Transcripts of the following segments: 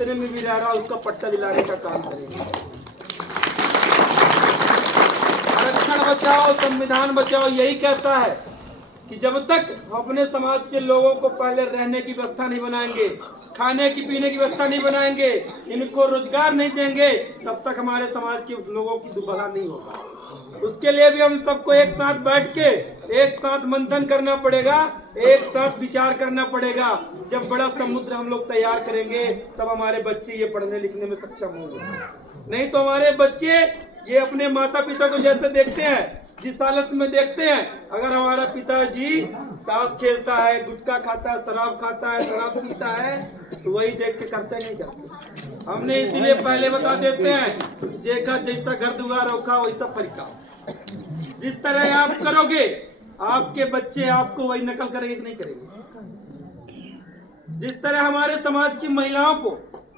इतने में भी रह रहा उसका पट्टा दिलाने का काम करेंगे। आरक्षण बचाओ, संविधान बचाओ यही कहता है कि जब तक हम अपने समाज के लोगों को पहले रहने की व्यवस्था नहीं बनाएंगे, खाने की पीने की व्यवस्था नहीं बनाएंगे, इनको रोजगार नहीं देंगे, तब तक हमारे समाज के लोगों की दुर्भला नहीं होगा। उसके लिए भी हम सबको एक साथ बैठ के एक साथ मंथन करना पड़ेगा, एक साथ विचार करना पड़ेगा। जब बड़ा समुद्र हम लोग तैयार करेंगे तब हमारे बच्चे ये पढ़ने लिखने में सक्षम होंगे। नहीं तो हमारे बच्चे ये अपने माता पिता को जैसे देखते हैं, जिस हालत में देखते हैं, अगर हमारा पिताजी ताश खेलता है, गुटखा खाता है, शराब खाता है, शराब पीता है, तो वही देख के करते नहीं करते। हमने इसीलिए पहले बता देते हैं, देखा जैसा घर दुआर रखा वैसा फरिका। जिस तरह आप करोगे आपके बच्चे आपको वही नकल करेंगे कि नहीं करेंगे। जिस तरह हमारे समाज की महिलाओं को,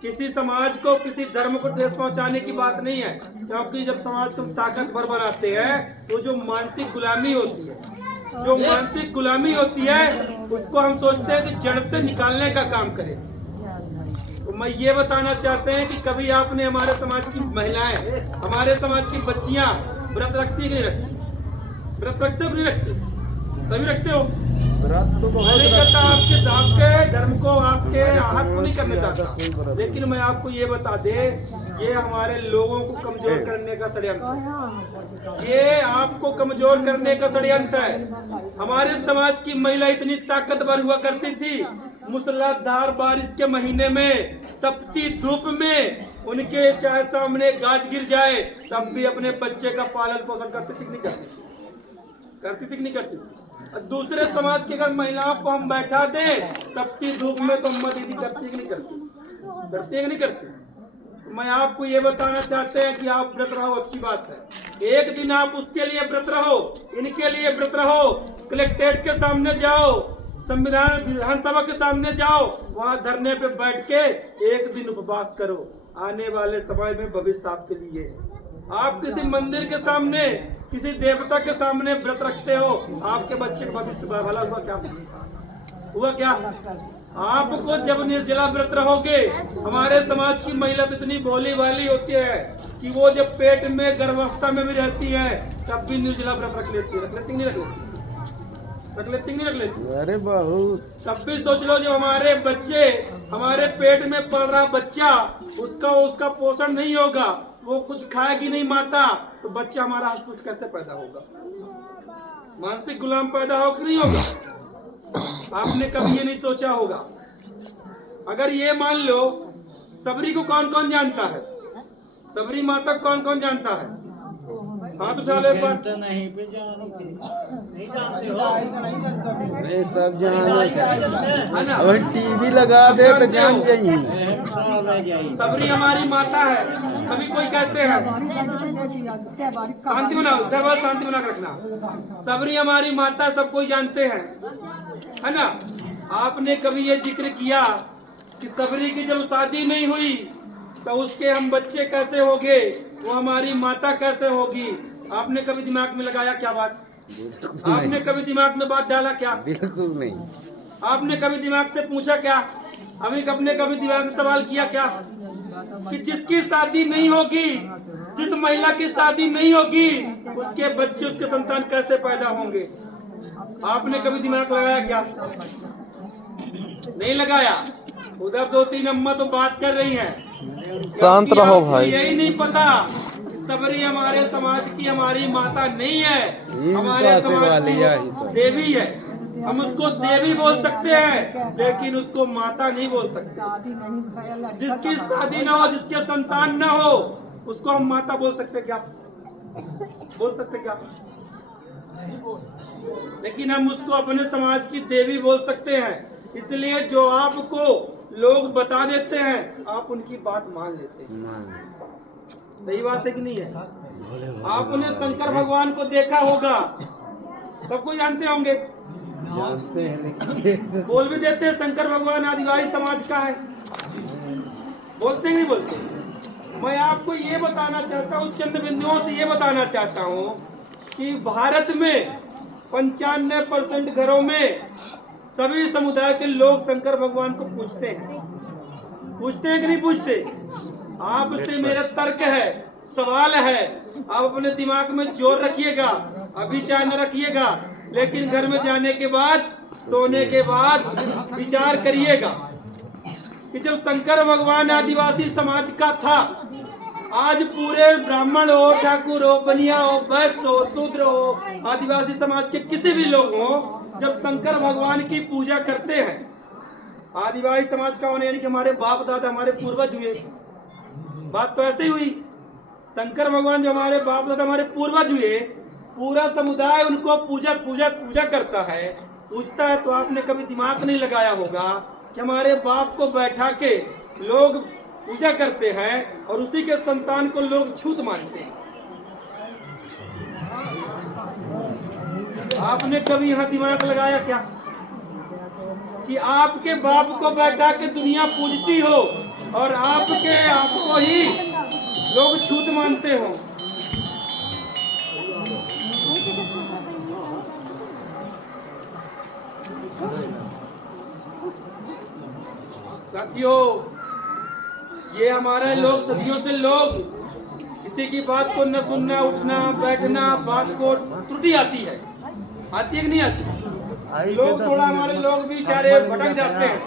किसी समाज को, किसी धर्म को ठेस पहुंचाने की बात नहीं है, क्योंकि जब समाज को ताकतवर बनाते हैं तो जो मानसिक गुलामी होती है, जो मानसिक गुलामी होती है उसको हम सोचते हैं कि जड़ से निकालने का काम करें। तो मैं ये बताना चाहते हैं कि कभी आपने हमारे समाज की महिलाएं, हमारे समाज की बच्चियां व्रत रखती कि नहीं रखती? व्रत रखते हो नहीं रखते? सभी रखते हो? मैं नहीं कहता आपके धर्म को, आपके आहत को नहीं करना चाहता, लेकिन मैं आपको ये बता दे, ये हमारे लोगों को कमजोर करने का षड्यंत्र है। ये आपको कमजोर करने का षड्यंत्र है। हमारे समाज की महिला इतनी ताकतवर हुआ करती थी, मूसलाधार बारिश के महीने में, तपती धूप में, उनके चाहे सामने गाज गिर जाए तब भी अपने बच्चे का पालन पोषण करती थी कि नहीं करती? करती थी कि नहीं करती? दूसरे समाज की अगर महिलाओं को हम बैठा दें तपती धूप में, तो अम्मा दीदी करती है कि नहीं करती? करती है कि नहीं करती? मैं आपको ये बताना चाहते हैं कि आप व्रत रहो, अच्छी बात है। एक दिन आप उसके लिए व्रत रहो, इनके लिए व्रत रहो, कलेक्ट्रेट के सामने जाओ, संविधान विधानसभा के सामने जाओ, वहाँ धरने पे बैठ के एक दिन उपवास करो। आने वाले समय में भविष्य आपके लिए। आप किसी मंदिर के सामने, किसी देवता के सामने व्रत रखते हो, आपके बच्चे का भविष्य भला हुआ क्या? हुआ क्या? आपको जब निर्जला व्रत रहोगे, हमारे समाज की महिला इतनी भोली भाली होती है कि वो जब पेट में गर्भावस्था में भी रहती है तब भी निर्जला व्रत रख लेती है। रख लेती नहीं? रख लेती? रख लेती नहीं? रख लेती? अरे बहुत। तब भी सोच लो, जब हमारे बच्चे, हमारे पेट में पल रहा बच्चा, उसका पोषण नहीं होगा, वो कुछ खाएगी नहीं माता, तो बच्चा हमारा हष्ट कैसे पैदा होगा? मानसिक गुलाम पैदा हो कि नहीं होगा? आपने कभी ये नहीं सोचा होगा? अगर ये मान लो, सबरी को कौन कौन जानता है? सबरी माता को कौन कौन जानता है? हाथ उठा लो एक बार। अरे सब जान, टीवी लगा दे तो जान जाइए। सबरी हमारी माता है, सभी कोई कहते हैं। शांति बनाओ, शांति बना रखना। सबरी हमारी माता, सब कोई जानते हैं, है ना? आपने कभी ये जिक्र किया कि सबरी की जब शादी नहीं हुई तो उसके हम बच्चे कैसे होंगे, वो हमारी माता कैसे होगी? आपने कभी दिमाग में लगाया क्या बात? आपने कभी दिमाग में बात डाला क्या? बिल्कुल नहीं। आपने कभी दिमाग से पूछा क्या? अभी आपने कभी दिमाग से सवाल किया क्या कि जिसकी शादी नहीं होगी, जिस महिला की शादी नहीं होगी, उसके बच्चे, उसके संतान कैसे पैदा होंगे? आपने कभी दिमाग लगाया क्या? नहीं लगाया। उधर दो तीन अम्मा तो बात कर रही हैं। शांत रहो भाई। यही नहीं पता, सबरी हमारे समाज की हमारी माता नहीं है, हमारे समाज की देवी है। हम उसको देवी बोल सकते हैं, लेकिन उसको माता नहीं बोल सकते। जिसकी शादी न हो, जिसके संतान न हो, उसको हम माता बोल सकते क्या? बोल सकते क्या? लेकिन हम उसको अपने समाज की देवी बोल सकते हैं। इसलिए जो आपको लोग बता देते हैं, आप उनकी बात मान लेते हैं। सही बात है कि नहीं है? आपने शंकर भगवान को देखा होगा, सबको जानते होंगे, जानते हैं, बोल भी देते हैं शंकर भगवान आदिवासी समाज का है। बोलते नहीं बोलते? मैं आपको ये बताना चाहता हूँ, चंद बिंदुओं से ये बताना चाहता हूँ कि भारत में 95% घरों में सभी समुदाय के लोग शंकर भगवान को पूजते हैं। पूछते हैं कि नहीं पूछते? आपसे मेरा तर्क है, सवाल है, आप अपने दिमाग में जोर रखिएगा, अभी चाहे न रखिएगा, लेकिन घर में जाने के बाद, सोने के बाद विचार करिएगा कि जब शंकर भगवान आदिवासी समाज का था, आज पूरे ब्राह्मण हो, ठाकुर हो, बनिया हो, वैश्य हो, शूद्र हो, आदिवासी समाज के किसी भी लोग हो, जब शंकर भगवान की पूजा करते हैं, आदिवासी समाज का होने यानी कि हमारे बाप दादा, हमारे पूर्वज हुए, बात तो ऐसे ही हुई। शंकर भगवान जो हमारे बाप दादा, हमारे पूर्वज हुए, पूरा समुदाय उनको पूजा पूजा पूजा करता है, पूछता है। तो आपने कभी दिमाग नहीं लगाया होगा कि हमारे बाप को बैठा के लोग पूजा करते हैं और उसी के संतान को लोग छूत मानते हैं। आपने कभी यहाँ दिमाग लगाया क्या कि आपके बाप को बैठा के दुनिया पूजती हो और आपको ही लोग छूत मानते हो? साथियों, ये हमारे लोग सदियों से लोग किसी की बात को न सुनना, उठना बैठना, बात को त्रुटि आती है कि नहीं आती? लोग थोड़ा हमारे लोग भी बेचारे भटक जाते हैं।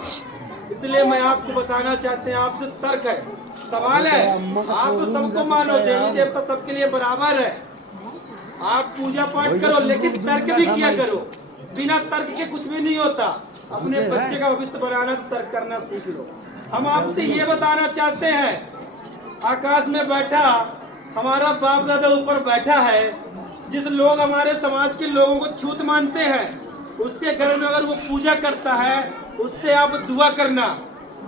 इसलिए मैं आपको बताना चाहते हैं, आपसे तर्क है, सवाल है, आप तो सबको मानो, देवी देवता सबके लिए बराबर है, आप पूजा पाठ करो, लेकिन तर्क भी किया करो। बिना तर्क के कुछ भी नहीं होता। अपने बच्चे का भविष्य बनाना, तर्क करना सीख लो। हम आपसे ये बताना चाहते हैं, आकाश में बैठा हमारा बाप दादा ऊपर बैठा है, जिस लोग हमारे समाज के लोगों को छूत मानते हैं, उसके घर में अगर वो पूजा करता है, उससे आप दुआ करना,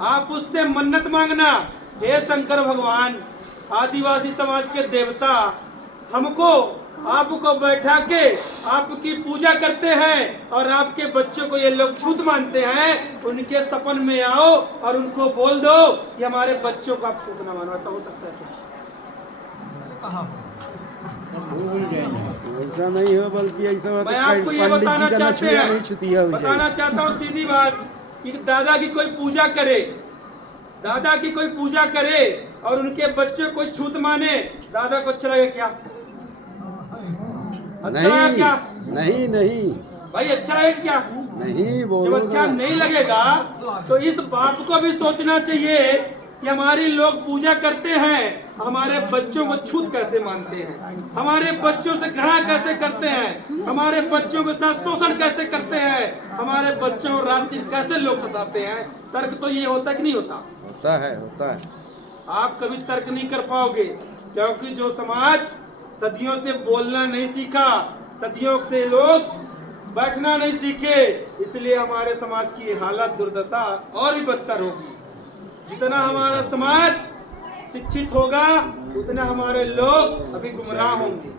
आप उससे मन्नत मांगना, हे शंकर भगवान, आदिवासी समाज के देवता, हमको आपको बैठा के आपकी पूजा करते हैं और आपके बच्चों को ये लोग छूत मानते हैं, उनके सपन में आओ और उनको बोल दो कि हमारे बच्चों को आप छूत ना मानो। ऐसा हो सकता है? ऐसा नहीं हो, बल्कि ऐसा मैं आपको ये बताना चाहता हूँ सीधी बात कि दादा की कोई पूजा करे, दादा की कोई पूजा करे और उनके बच्चे कोई छूत माने, दादा को अच्छा लगे क्या? अच्छा क्या? नहीं नहीं भाई, अच्छा है क्या? नहीं बोलो। जब अच्छा नहीं लगेगा तो इस बात को भी सोचना चाहिए कि हमारी लोग पूजा करते हैं, हमारे बच्चों को छूत कैसे मानते हैं, हमारे बच्चों से घृणा कैसे करते हैं, हमारे बच्चों के साथ शोषण कैसे करते हैं, हमारे बच्चों को रात दिन कैसे लोग सताते हैं। तर्क तो ये होता कि नहीं होता? होता है, होता है। आप कभी तर्क नहीं कर पाओगे, क्योंकि जो समाज सदियों से बोलना नहीं सीखा, सदियों से लोग बैठना नहीं सीखे, इसलिए हमारे समाज की हालत, दुर्दशा और भी बदतर होगी। जितना हमारा समाज शिक्षित होगा, उतना हमारे लोग अभी गुमराह होंगे।